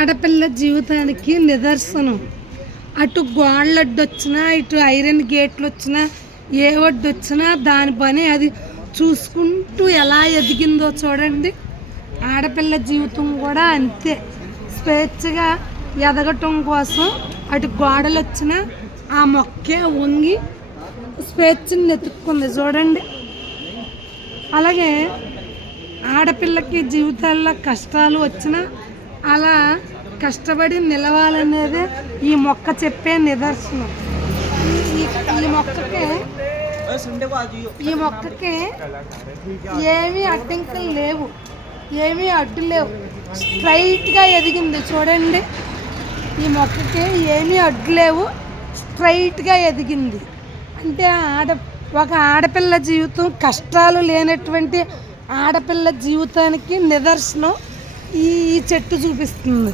ఆడపిల్ల జీవితానికి నిదర్శనం. అటు గోళ్ళడ్డొచ్చినా, ఇటు ఐరన్ గేట్లు వచ్చినా, ఏ ఒడ్డు వచ్చినా దాని పని అది చూసుకుంటూ ఎలా ఎదిగిందో చూడండి. ఆడపిల్ల జీవితం కూడా అంతే, స్వేచ్ఛగా ఎదగటం కోసం అటు గోడలు వచ్చినా ఆ మొక్కే వంగి స్వేచ్ఛని ఎత్తుక్కుంది చూడండి. అలాగే ఆడపిల్లకి జీవితాల్లో కష్టాలు వచ్చినా అలా కష్టపడి నిలవాలనేదే ఈ మొక్క చెప్పే నిదర్శనం. ఈ మొక్కకి ఏమీ అడ్డంకులు లేవు, ఏమీ అడ్డు లేవు, స్ట్రైట్గా ఎదిగింది చూడండి. ఈ మొక్కకి ఏమీ అడ్డు లేవు, స్ట్రైట్గా ఎదిగింది. అంటే ఒక ఆడపిల్ల జీవితం కష్టాలు లేనటువంటి ఆడపిల్ల జీవితానికి నిదర్శనం ఈ చెట్టు చూపిస్తుంది.